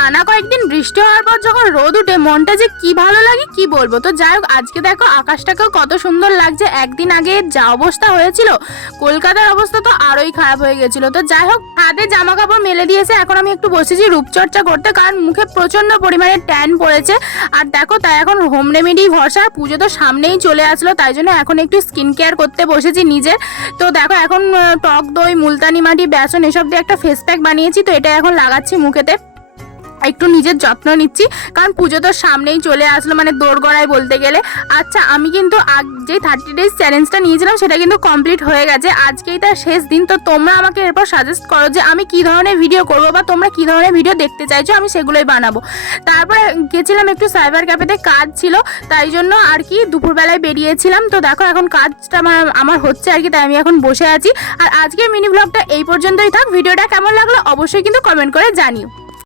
টানা কয়েকদিন বৃষ্টি হওয়ার পর যখন রোদ উঠে মনটা যে কি ভালো লাগে কি বলব? তো যাই হোক, আজকে দেখো আকাশটাকেও কত সুন্দর লাগছে। একদিন আগে যা অবস্থা হয়েছিল, কলকাতার অবস্থা তো আরোই খারাপ হয়ে গেছিল। তো যাই হোক হাতে জামা কাপড় মেলে দিয়েছে। এখন আমি একটু বসেছি রূপচর্চা করতে, কারণ মুখে প্রচণ্ড পরিমাণে ট্যান পড়েছে। আর দেখো, তাই এখন হোম রেমেডি ভরসা, পুজো তো সামনেই চলে আসলো, তাই জন্য এখন একটু স্কিন কেয়ার করতে বসেছি নিজের। তো দেখো, এখন টক দই, মুলতানি মাটি, বেসন, এসব দিয়ে একটা ফেস প্যাক বানিয়েছি, তো এটা এখন লাগাচ্ছি মুখেতে। একটু নিজের যত্ন নিচ্ছি। কারণ পুজো তো সামনেই চলে আসলো মানে দোরগড়ায় বলতে গেলে। আচ্ছা আমি কিন্তু আগ যে থার্টি ডেজ চ্যালেঞ্জটা নিয়েছিলাম, সেটা কিন্তু কমপ্লিট হয়ে গেছে। আজকেই তার শেষ দিন, তো তোমরা আমাকে এরপর সাজেস্ট করো যে আমি কী ধরনের ভিডিও করব বা তোমরা কী ধরনের ভিডিও দেখতে চাইছো, আমি সেগুলোই বানাবো। তারপরে গেছিলাম একটু সাইবার ক্যাফেতে কাজ ছিল, তাই জন্য আর কি দুপুরবেলায় বেরিয়েছিলাম। তো দেখো, এখন কাজটা আমার আমার হচ্ছে আর কি, তাই আমি এখন বসে আছি। আর আজকের মিনি ব্লগটা এই পর্যন্তই থাক। ভিডিওটা কেমন লাগল, অবশ্যই কিন্তু কমেন্ট করে জানিও।